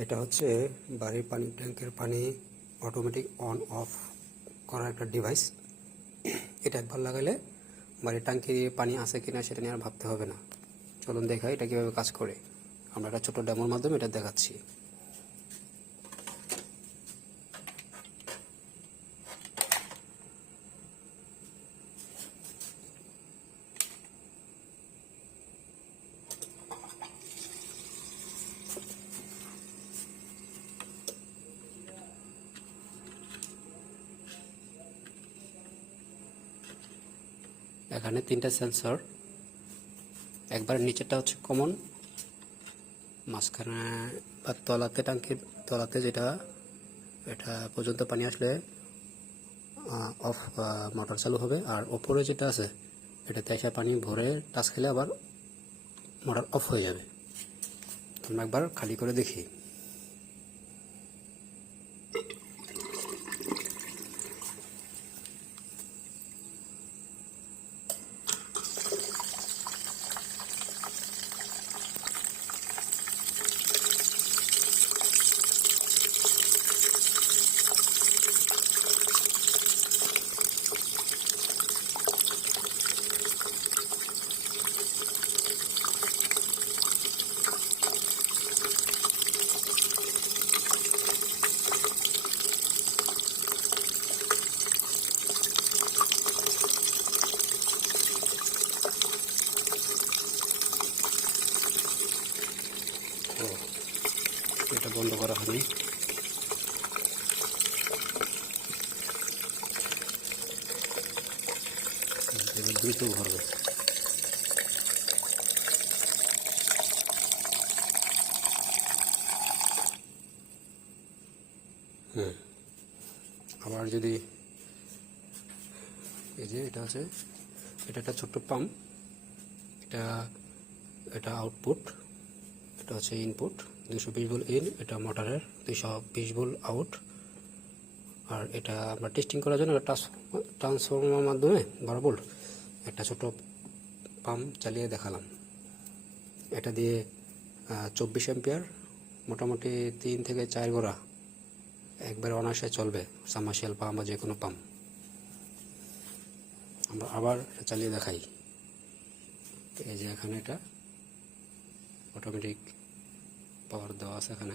এটা হচ্ছে বাড়ির পানি ট্যাঙ্কের পানি অটোমেটিক অন অফ করার একটা ডিভাইস। এটা একবার লাগালে বাড়ির ট্যাঙ্কে পানি আছে কিনা সেটা নিয়ে আর ভাবতে হবে না। চলুন দেখাই এটা কীভাবে কাজ করে। আমরা একটা ছোটো ডেমোর মাধ্যমে এটা দেখাচ্ছি। এখানে 3টা সেন্সর, একবার নিচেরটা হচ্ছে কমন, মাঝখানে বা তলাতে ট্যাঙ্কির তলাতে যেটা এটা পর্যন্ত পানি আসলে অফ মোটর চালু হবে, আর ওপরে যেটা আছে এটাতে এসে পানি ভরে টাচ খেলে আবার মোটর অফ হয়ে যাবে। আমরা একবার খালি করে দেখি। এটা বন্ধ করা হয়নি। দ্রুত ভরবে। আবার যদি এই যে এটা আছে, এটা একটা ছোট্ট পাম্প, এটা এটা আউটপুট, এটা হচ্ছে ইনপুট 220 ভোল্ট ইন, এটা মোটরের 220 ভোল্ট আউট। আর এটা আমরা টেস্টিং করার জন্য ট্রান্সফর্মার মাধ্যমে 12 ভোল্ট একটা ছোট পাম্প চালিয়ে দেখালাম। এটা দিয়ে 24 অ্যাম্পিয়ার মোটামুটি 3 থেকে 4 ঘোড়া একবারে অনায়াসে চলবে, সাবমার্সিবল পাম্প বা যে কোনো পাম্প। আমরা আবার চালিয়ে দেখাই। এই যে এখানে এটা অটোমেটিক পাওয়ার দেওয়া আছে এখানে।